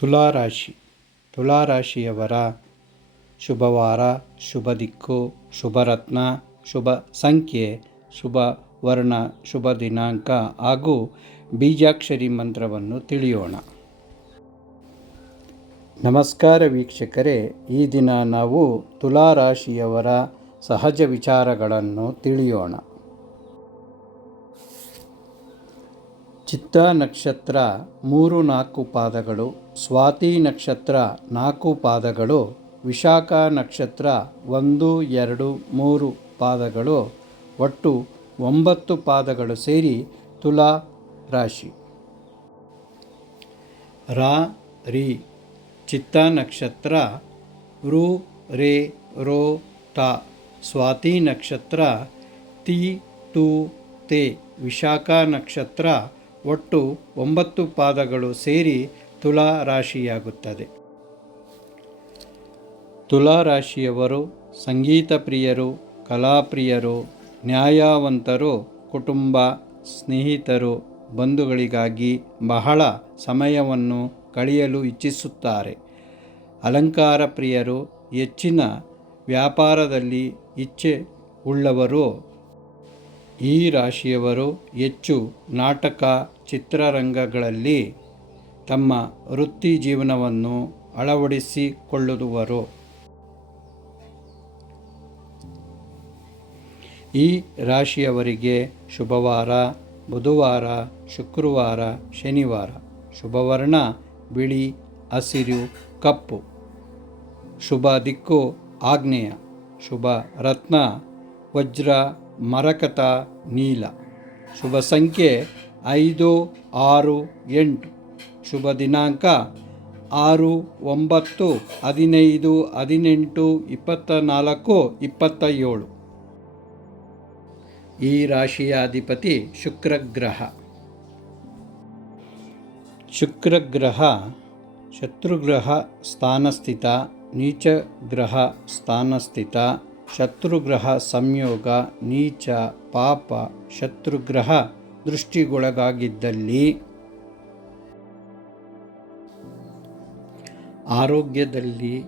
ತುಲಾರಾಶಿ. ತುಲಾರಾಶಿಯವರ ಶುಭವಾರ, ಶುಭ ದಿಕ್ಕು ಶುಭರತ್ನ ಶುಭ ಸಂಖ್ಯೆ, ಶುಭ ವರ್ಣ, ಶುಭ ದಿನಾಂಕ ಹಾಗೂ ಬೀಜಾಕ್ಷರಿ ಮಂತ್ರವನ್ನು ತಿಳಿಯೋಣ. ನಮಸ್ಕಾರ ವೀಕ್ಷಕರೇ, ಈ ದಿನ ನಾವು ತುಲಾರಾಶಿಯವರ ಸಹಜ ವಿಚಾರಗಳನ್ನು ತಿಳಿಯೋಣ. ಚಿತ್ತ ನಕ್ಷತ್ರ ಮೂರು ನಾಲ್ಕು ಪಾದಗಳು, ಸ್ವಾತಿ ನಕ್ಷತ್ರ ನಾಲ್ಕು ಪಾದಗಳು, ವಿಶಾಖ ನಕ್ಷತ್ರ ಒಂದು, ಎರಡು, ಮೂರು ಪಾದಗಳು, ಒಟ್ಟು ಒಂಬತ್ತು ಪಾದಗಳು ಸೇರಿ ತುಲಾ ರಾಶಿ. ರಾ, ರಿ ಚಿತ್ತ ನಕ್ಷತ್ರ ರು, ರೇ, ರೋ, ತ, ಸ್ವಾತಿ ನಕ್ಷತ್ರ, ತಿ ಟು ತೇ, ವಿಶಾಖ ನಕ್ಷತ್ರ ಒಟ್ಟು ಒಂಬತ್ತು ಪಾದಗಳು ಸೇರಿ ತುಲಾ ರಾಶಿಯಾಗುತ್ತದೆ. ತುಲಾ ರಾಶಿಯವರು ಸಂಗೀತ ಪ್ರಿಯರು ಕಲಾಪ್ರಿಯರು ನ್ಯಾಯವಂತರು, ಕುಟುಂಬ ಸ್ನೇಹಿತರು, ಬಂಧುಗಳಿಗಾಗಿ ಬಹಳ ಸಮಯವನ್ನು ಕಳೆಯಲು ಇಚ್ಛಿಸುತ್ತಾರೆ. ಅಲಂಕಾರ ಪ್ರಿಯರು ಹೆಚ್ಚಿನ ವ್ಯಾಪಾರದಲ್ಲಿ ಇಚ್ಛೆ ಉಳ್ಳವರು ಈ ರಾಶಿಯವರು ಹೆಚ್ಚು ನಾಟಕ ಚಿತ್ರರಂಗಗಳಲ್ಲಿ ತಮ್ಮ ವೃತ್ತಿ ಜೀವನವನ್ನು ಅಳವಡಿಸಿಕೊಳ್ಳುವರು ಈ ರಾಶಿಯವರಿಗೆ ಶುಭವಾರ, ಬುಧವಾರ, ಶುಕ್ರವಾರ, ಶನಿವಾರ. ಶುಭವರ್ಣ, ಬಿಳಿ, ಹಸಿರು, ಕಪ್ಪು. ಶುಭ ದಿಕ್ಕು ಆಗ್ನೇಯ ಶುಭ ರತ್ನ, ವಜ್ರ ಮರಕತ ನೀಲ. ಶುಭ ಸಂಖ್ಯೆ ಐದು, ಆರು, ಎಂಟು. ಶುಭ ದಿನಾಂಕ ಆರು, ಒಂಬತ್ತು, ಹದಿನೈದು, ಹದಿನೆಂಟು ಇಪ್ಪತ್ತ ನಾಲ್ಕು ಇಪ್ಪತ್ತ ಏಳು ಈ ರಾಶಿಯ ಅಧಿಪತಿ ಶುಕ್ರಗ್ರಹ. ಶುಕ್ರಗ್ರಹ ಶತ್ರುಗ್ರಹ ಸ್ಥಾನಸ್ಥಿತ, ನೀಚಗ್ರಹ ಸ್ಥಾನಸ್ಥಿತ ಶತ್ರುಗ್ರಹ ಸಂಯೋಗ, ನೀಚ, ಪಾಪ, ಶತ್ರುಗ್ರಹ ದೃಷ್ಟಿಗೊಳಗಾಗಿದ್ದಲ್ಲಿ ಆರೋಗ್ಯದಲ್ಲಿ,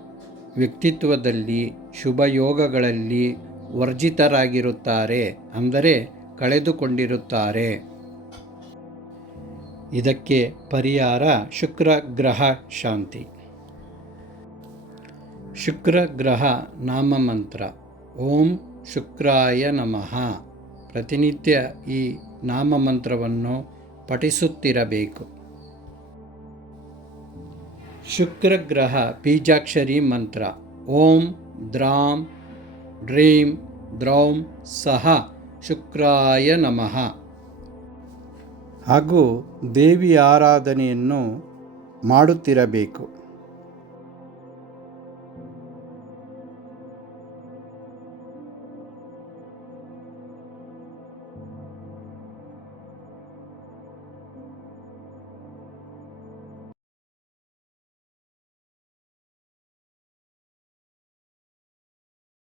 ವ್ಯಕ್ತಿತ್ವದಲ್ಲಿ, ಶುಭಯೋಗಗಳಲ್ಲಿ ವರ್ಜಿತರಾಗಿರುತ್ತಾರೆ ಅಂದರೆ ಕಳೆದುಕೊಂಡಿರುತ್ತಾರೆ. ಇದಕ್ಕೆ ಪರಿಹಾರ ಶುಕ್ರ ಗ್ರಹ ಶಾಂತಿ. ಶುಕ್ರ ಗ್ರಹ ನಾಮಮಂತ್ರ. ಓಂ ಶುಕ್ರಾಯ ನಮಃ. ಪ್ರತಿನಿತ್ಯ ಈ ನಾಮಮಂತ್ರವನ್ನು ಪಠಿಸುತ್ತಿರಬೇಕು. ಶುಕ್ರಗ್ರಹ ಬೀಜಾಕ್ಷರಿ ಮಂತ್ರ. ಓಂ ದ್ರಾಂ ಡ್ರೀಂ ದ್ರೌಂ ಸಹ ಶುಕ್ರಾಯ ನಮಃ. ಹಾಗೂ ದೇವಿ ಆರಾಧನೆಯನ್ನು ಮಾಡುತ್ತಿರಬೇಕು.